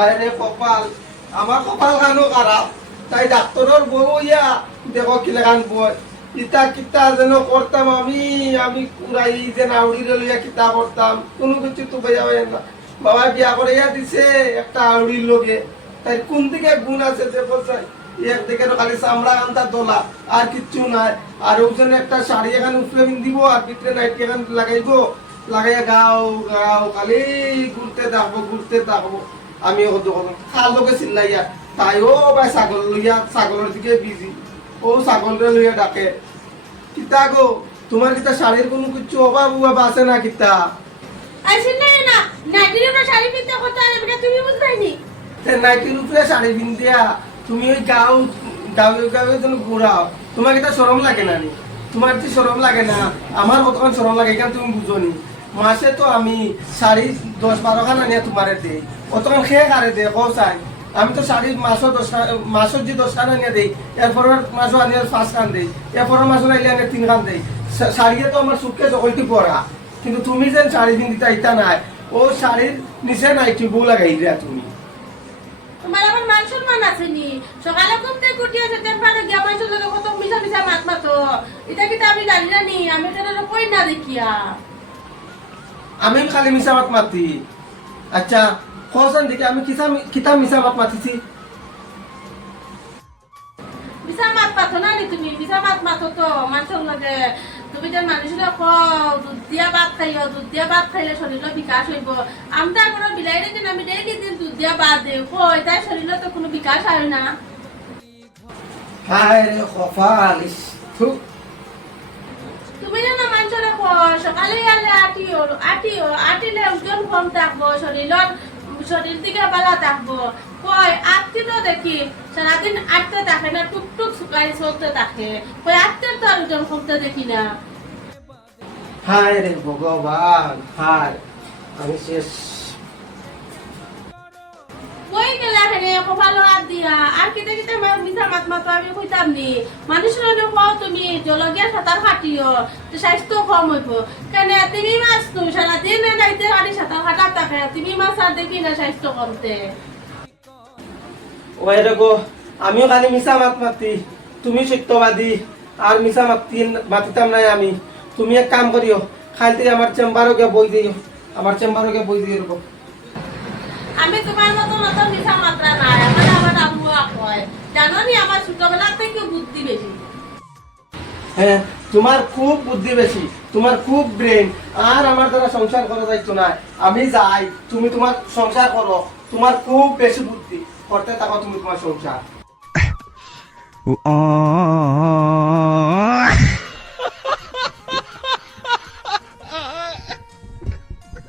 আরে কপাল, আমার কপাল খানো খারাপ। তাই ডাক্তারের বউ ইয়া দেখো কিলাগান বই ইতা কিতা যেন করতাম আমি আমি কুড়াই যেন আউড়িরে লইয়া কিতা করতাম কোনো কিছু তো বেয়া হয় না। বাবা বিয়া করে ইয়া দিছে একটা আউড়ির লগে, তাই কোন দিকে গুণ আছে যে বলছাই একদিকে খালি চামড়া কান্তা দোলা আর কিচ্ছু নাই। আর ওজন একটা শাড়ি এখানে উপরে দিব আর ভিতরে নাইটি এখানে লাগাইবো, লাগাইয়া গাও গাও খালি ঘুরতে থাকবো। আমি খাল লোকে চিল্লাইয়া তাইও ভাই ছাগল লইয়া ছাগলের দিকে বিজি, ও ছাগলরে লইয়া ডাকে। কিতা গো তোমার কিতা শাড়ির কোনো কিছু অভাব উভাব আছে না কিতা? আইছেন না নাইটির উপরে শাড়ি পিনতে কত এটা তুমি বুঝবাইনি? নাইটির উপরে শাড়ি পিন্ধিয়া তুমি ওই গাঁৱে গাঁৱে যেন ঘুরাও, তোমার কিতা শরম লাগে না নি? তোমার কি শরম লাগে না? আমার কতক্ষণ শরম লাগে কেন তুমি বুঝনি? মাসে তো আমি শাড়ি 10-12 খান আনিয়া তোমারে দেই, কতক্ষণ খেয়ে কারে দে কও চাই? আমি তো শাড়ি মাসত যে 10 খান আনিয়া দেই, এরপরের মাসও আনিয়া 5 খান দেই, এরপরের মাসও আইলে আনিয়া 3 খান দেই। শাড়িয়ে তো আমার সুখকে সকলটি পরা, কিন্তু তুমি যেন শাড়ি পিন্ধিতে আইতা নাই, ও শাড়ির নিচে নাইটি বউ লাগাই দিয়া তুমি। তোমার আবার মান সম্মান আছে নি? সকালে ঘুম থেকে উঠিয়া যেতে পারো গিয়া মানুষের লগে কত মিশা মিশা মাত মাতো, এটা কি আমি জানি না নি? আমি তো কই না দেখিয়া আমি খালি মিশা মাত মাতি? আচ্ছা কখন দেখি আমি কিতা মিশা মাত মাতিছি? মিশা মাত মাতো না নি তুমি? মিশা মাত মাতো তো মানুষের লগে। তুমি যে মানুষের দুধ দিয়া ভাত খাইও, দুধ দিয়া ভাত খাইলে শরীরের বিকাশ হইব। আমি তো কোনো বিলাই রেখে আমি ডেইলি দিন দুধ দিয়া ভাত দিই, কই তাই শরীরে তো কোনো বিকাশ হয় না। হায় রে কপাল, তুমি যেন মানুষের সকালে আলে আটিলে ওজন কম থাকবো, শরীর দিকে ভালো থাকবো। কই আটটি তো দেখি সারাদিন আটতে থাকে না, টুকটুক শুকাই চলতে থাকে। কই আটতে তো আর ওজন কমতে দেখি না। হায় রে ভগবান, হায় আমি শেষ। কই গেলা হেনে কপালো হাত দিয়া আর কিতে কিতে মিশা মাত মাতো আমি কইতাম নি? মানুষের হলে কও তুমি জলগিয়া সাঁতার কাটিও, তো স্বাস্থ্য কম হইব। কেন তুমি মাছ তুমি সারাদিন যাইতে পারি সাঁতার কাটার থাকে, তুমি মাছ আর দেখি না স্বাস্থ্য কমতে। ওই দেখো আমিও খালি মিশা মাত মাতি, তুমি সত্যবাদী আর মিশা মাতিতাম নাই আমি। তুমি এক কাম করিও, খালি থেকে আমার চেম্বারও গিয়ে বই দিও, আমার চেম্বারও গিয়ে বই দিয়ে দেবো। আমি তোমার মতো মতো মিশা মাত্রা নাই, আমার আম্মুয়া কয় জানো নি আমার ছোটবেলা থেকে বুদ্ধি বেশি। হ্যাঁ তোমার খুব বুদ্ধি বেশি, তোমার খুব ব্রেন। আর আমার দ্বারা সংসার করা যাইতো না, আমি যাই, তুমি তোমার সংসার করো। তোমার খুব বেশি বুদ্ধি, করতে থাকো তুমি তোমার সংসার।